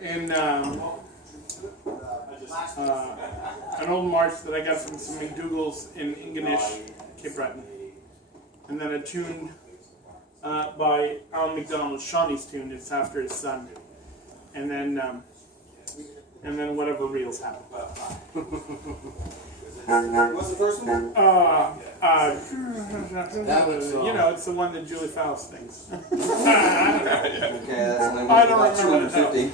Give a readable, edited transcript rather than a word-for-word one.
in an old march that I got from some McDougal's in Ingonish, Cape Breton, and then a tune by Alan McDonald, Shawnee's tune. It's after his son, and then whatever reels happen. What's the first one? You know, it's the one that Julie Fowles sings. Okay, that's I don't remember. 250.